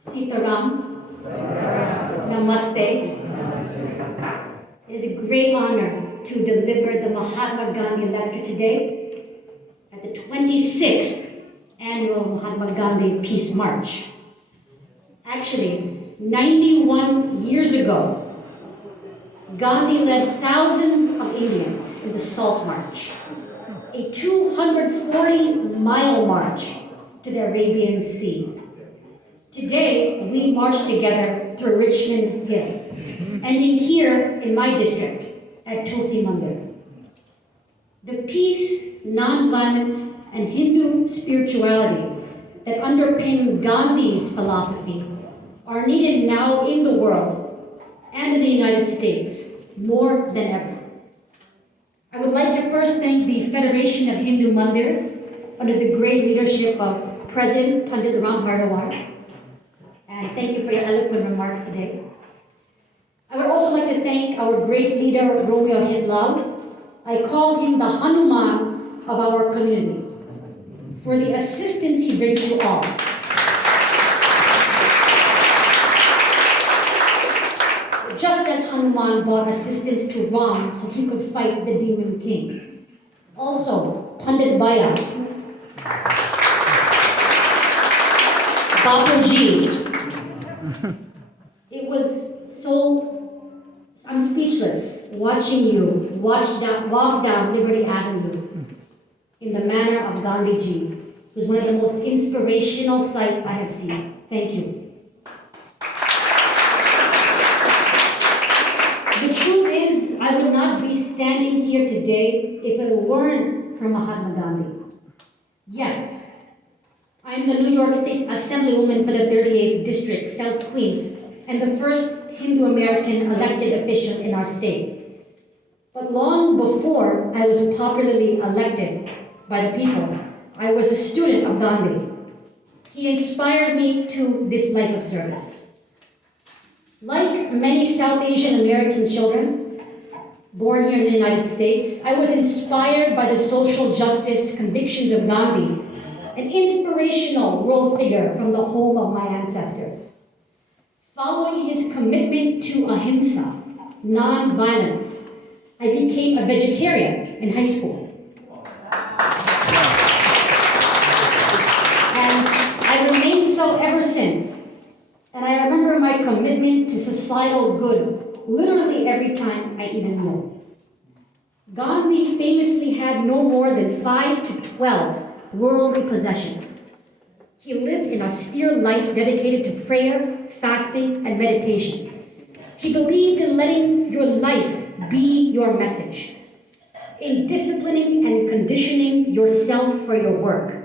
Sitaram, Namaste. It is a great honor to deliver the Mahatma Gandhi lecture today at the 26th Annual Mahatma Gandhi Peace March. Actually, 91 years ago, Gandhi led thousands of Indians in the Salt March, a 240-mile march to the Arabian Sea. Today, we march together through Richmond Hill, ending here in my district at Tulsi Mandir. The peace, nonviolence, and Hindu spirituality that underpin Gandhi's philosophy are needed now in the world and in the United States more than ever. I would like to first thank the Federation of Hindu Mandirs under the great leadership of President Pandit Ram Hardawar. And thank you for your eloquent remarks today. I would also like to thank our great leader, Romeo Hidlal. I call him the Hanuman of our community for the assistance he brings to all. Just as Hanuman brought assistance to Ram so he could fight the demon king. Also, Pandit Baya, Bapuji. It was I'm speechless watching you walk down Liberty Avenue in the manner of Gandhiji. It was one of the most inspirational sights I have seen. Thank you. The truth is, I would not be standing here today if it weren't for Mahatma Gandhi. Yes, I'm the New York State Assemblywoman for the 38th District, South Queens, and the first Hindu-American elected official in our state. But long before I was popularly elected by the people, I was a student of Gandhi. He inspired me to this life of service. Like many South Asian American children born here in the United States, I was inspired by the social justice convictions of Gandhi, an inspirational world figure from the home of my ancestors. Following his commitment to ahimsa, non-violence, I became a vegetarian in high school. And I remained so ever since. And I remember my commitment to societal good literally every time I eat a meal. Gandhi famously had no more than 5 to 12 worldly possessions. He lived an austere life dedicated to prayer, fasting, and meditation. He believed in letting your life be your message, in disciplining and conditioning yourself for your work.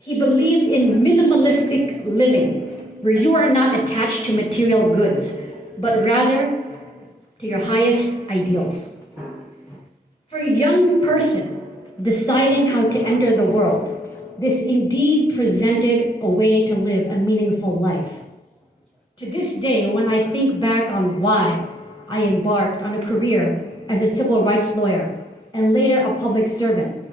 He believed in minimalistic living, where you are not attached to material goods, but rather to your highest ideals. For a young person deciding how to enter the world, this indeed presented a way to live a meaningful life. To this day, when I think back on why I embarked on a career as a civil rights lawyer and later a public servant,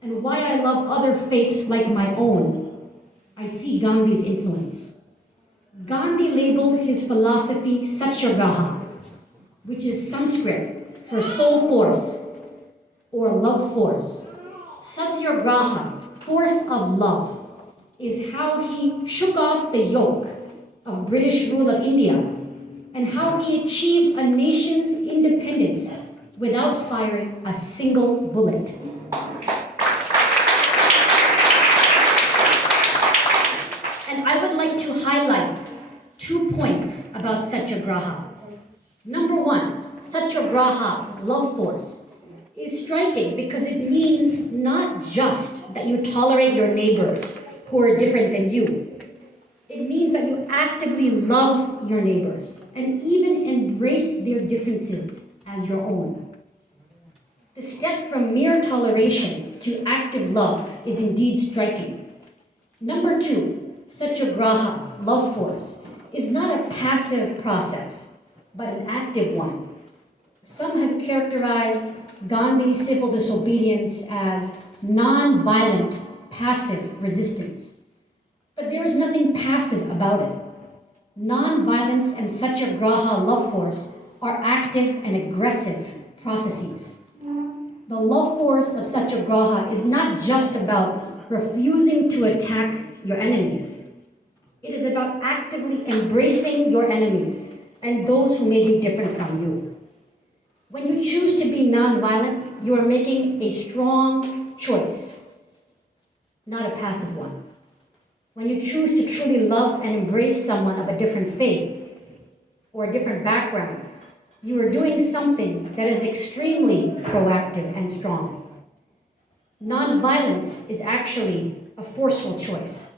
and why I love other faiths like my own, I see Gandhi's influence. Gandhi labeled his philosophy Satyagraha, which is Sanskrit for soul force or love force. Satyagraha, force of love, is how he shook off the yoke of British rule of India and how he achieved a nation's independence without firing a single bullet. And I would like to highlight 2 points about Satyagraha. Number 1, Satyagraha's love force is striking because it means not just that you tolerate your neighbors who are different than you. It means that you actively love your neighbors and even embrace their differences as your own. The step from mere toleration to active love is indeed striking. Number 2, Satyagraha, love force, is not a passive process, but an active one. Some have characterized Gandhi's civil disobedience as non-violent, passive resistance. But there is nothing passive about it. Non-violence and Satyagraha love force are active and aggressive processes. The love force of Satyagraha is not just about refusing to attack your enemies. It is about actively embracing your enemies and those who may be different from you. When you choose to be non-violent, you are making a strong choice, not a passive one. When you choose to truly love and embrace someone of a different faith or a different background, you are doing something that is extremely proactive and strong. Non-violence is actually a forceful choice.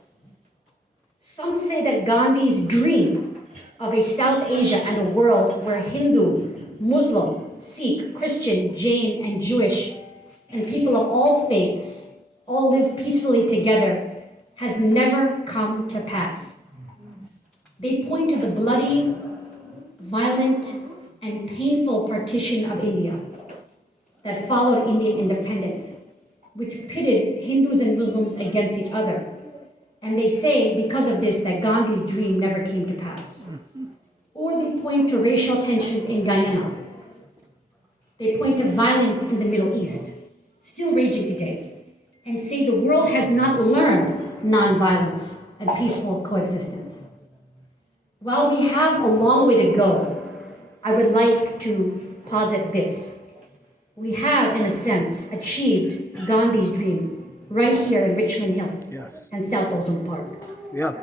Some say that Gandhi's dream of a South Asia and a world where Hindu, Muslim, Sikh, Christian, Jain, and Jewish, and people of all faiths all live peacefully together has never come to pass. They point to the bloody, violent, and painful partition of India that followed Indian independence, which pitted Hindus and Muslims against each other. And they say, because of this, that Gandhi's dream never came to pass. Or they point to racial tensions in Guyana. They point to violence in the Middle East, still raging today, and say the world has not learned non-violence and peaceful coexistence. While we have a long way to go, I would like to posit this. We have, in a sense, achieved Gandhi's dream right here in Richmond Hill and South Ozone Park. Yeah.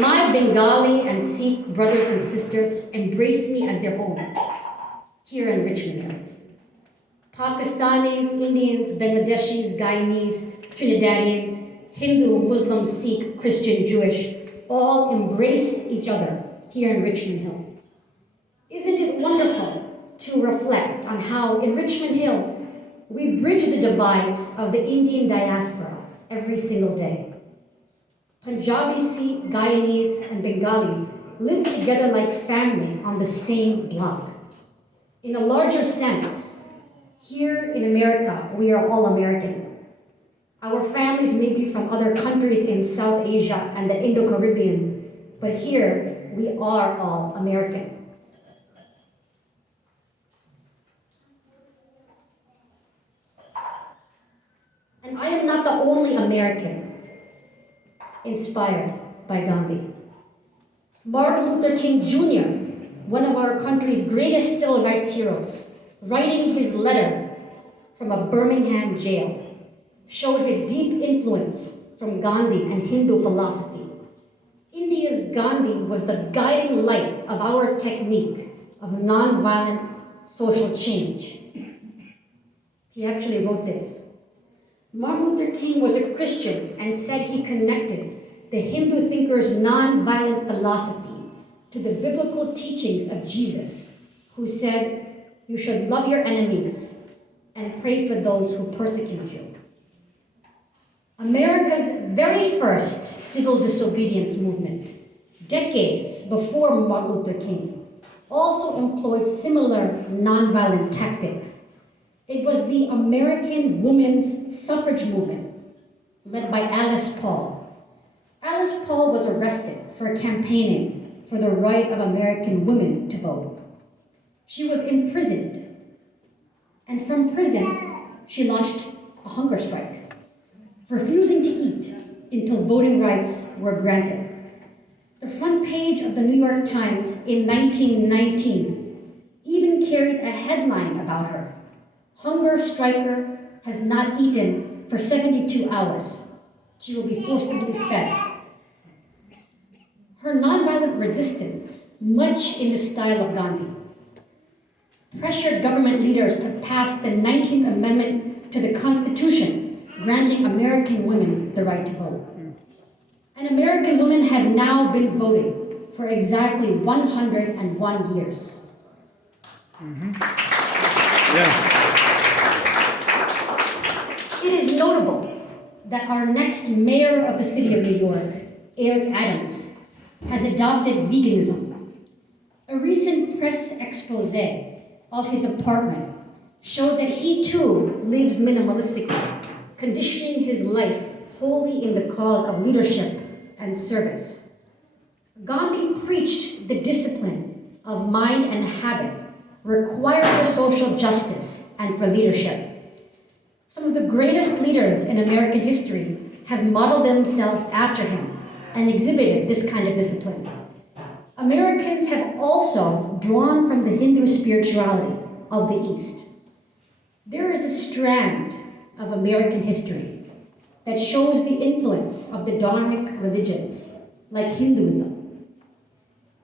My Bengali and Sikh brothers and sisters embrace me as their home here in Richmond Hill. Pakistanis, Indians, Bangladeshis, Guyanese, Trinidadians, Hindu, Muslim, Sikh, Christian, Jewish, all embrace each other here in Richmond Hill. Isn't it wonderful to reflect on how in Richmond Hill we bridge the divides of the Indian diaspora every single day? Punjabi, Sikh, Guyanese, and Bengali live together like family on the same block. In a larger sense, here in America, we are all American. Our families may be from other countries in South Asia and the Indo-Caribbean, but here we are all American. And I am not the only American inspired by Gandhi. Martin Luther King Jr., one of our country's greatest civil rights heroes, writing his letter from a Birmingham jail, showed his deep influence from Gandhi and Hindu philosophy. India's Gandhi was the guiding light of our technique of nonviolent social change. He actually wrote this. Martin Luther King was a Christian and said he connected the Hindu thinker's nonviolent philosophy to the biblical teachings of Jesus, who said, "You should love your enemies and pray for those who persecute you." America's very first civil disobedience movement, decades before Martin Luther King, also employed similar nonviolent tactics. It was the American women's suffrage movement, led by Alice Paul. Alice Paul was arrested for campaigning for the right of American women to vote. She was imprisoned, and from prison, she launched a hunger strike, refusing to eat until voting rights were granted. The front page of the New York Times in 1919 even carried a headline about her: "Hunger striker has not eaten for 72 hours. She will be forcibly fed." Her nonviolent resistance, much in the style of Gandhi, pressured government leaders to pass the 19th Amendment to the Constitution, granting American women the right to vote. And American women have now been voting for exactly 101 years. It is notable that our next mayor of the city of New York, Eric Adams, has adopted veganism. A recent press expose of his apartment showed that he too lives minimalistically, conditioning his life wholly in the cause of leadership and service. Gandhi preached the discipline of mind and habit required for social justice and for leadership. Some of the greatest leaders in American history have modeled themselves after him and exhibited this kind of discipline. Americans have also drawn from the Hindu spirituality of the East. There is a strand of American history that shows the influence of the dharmic religions like Hinduism.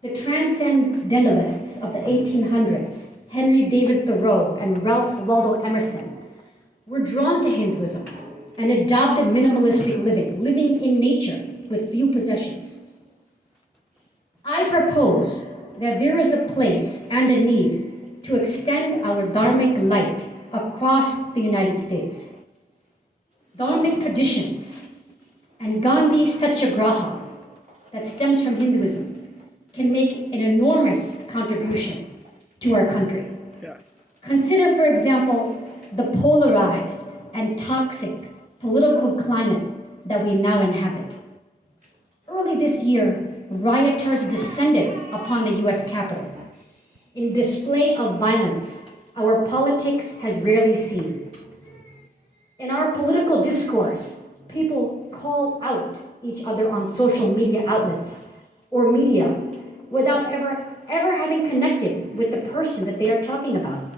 The transcendentalists of the 1800s, Henry David Thoreau and Ralph Waldo Emerson, were drawn to Hinduism and adopted minimalistic living in nature with few possessions. I propose that there is a place and a need to extend our dharmic light across the United States. Dharmic traditions and Gandhi's Satyagraha that stems from Hinduism can make an enormous contribution to our country. Yes. Consider, for example, the polarized and toxic political climate that we now inhabit. Early this year, rioters descended upon the US Capitol in display of violence our politics has rarely seen. In our political discourse, people call out each other on social media outlets or media without ever having connected with the person that they are talking about.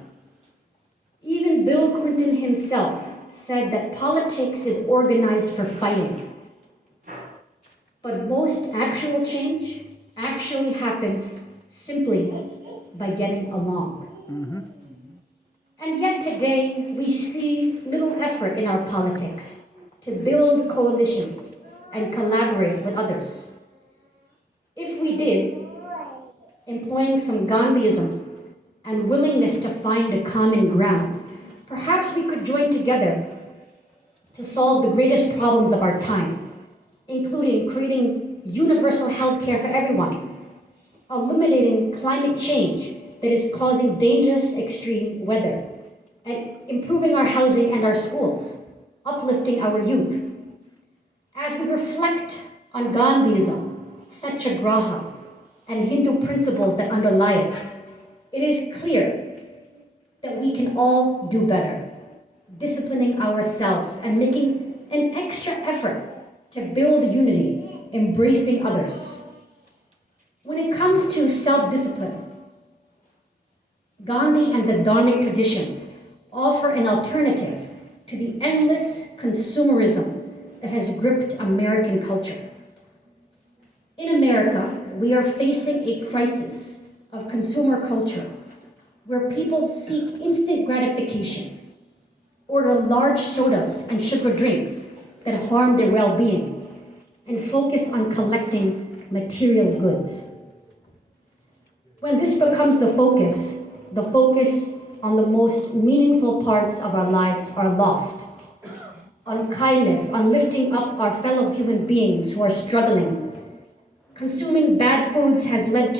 Even Bill Clinton himself said that politics is organized for fighting. But most actual change actually happens simply by getting along. Mm-hmm. And yet today, we see little effort in our politics to build coalitions and collaborate with others. If we did, employing some Gandhiism and willingness to find a common ground, perhaps we could join together to solve the greatest problems of our time, including creating universal health care for everyone, eliminating climate change that is causing dangerous extreme weather, and improving our housing and our schools, uplifting our youth. As we reflect on Gandhiism, Satyagraha, and Hindu principles that underlie it, it is clear that we can all do better, disciplining ourselves and making an extra effort to build unity, embracing others. When it comes to self-discipline, Gandhi and the Dharmic traditions offer an alternative to the endless consumerism that has gripped American culture. In America, we are facing a crisis of consumer culture where people seek instant gratification, order large sodas and sugar drinks that harm their well-being, and focus on collecting material goods. When this becomes the focus on the most meaningful parts of our lives are lost. On kindness, on lifting up our fellow human beings who are struggling. Consuming bad foods has led to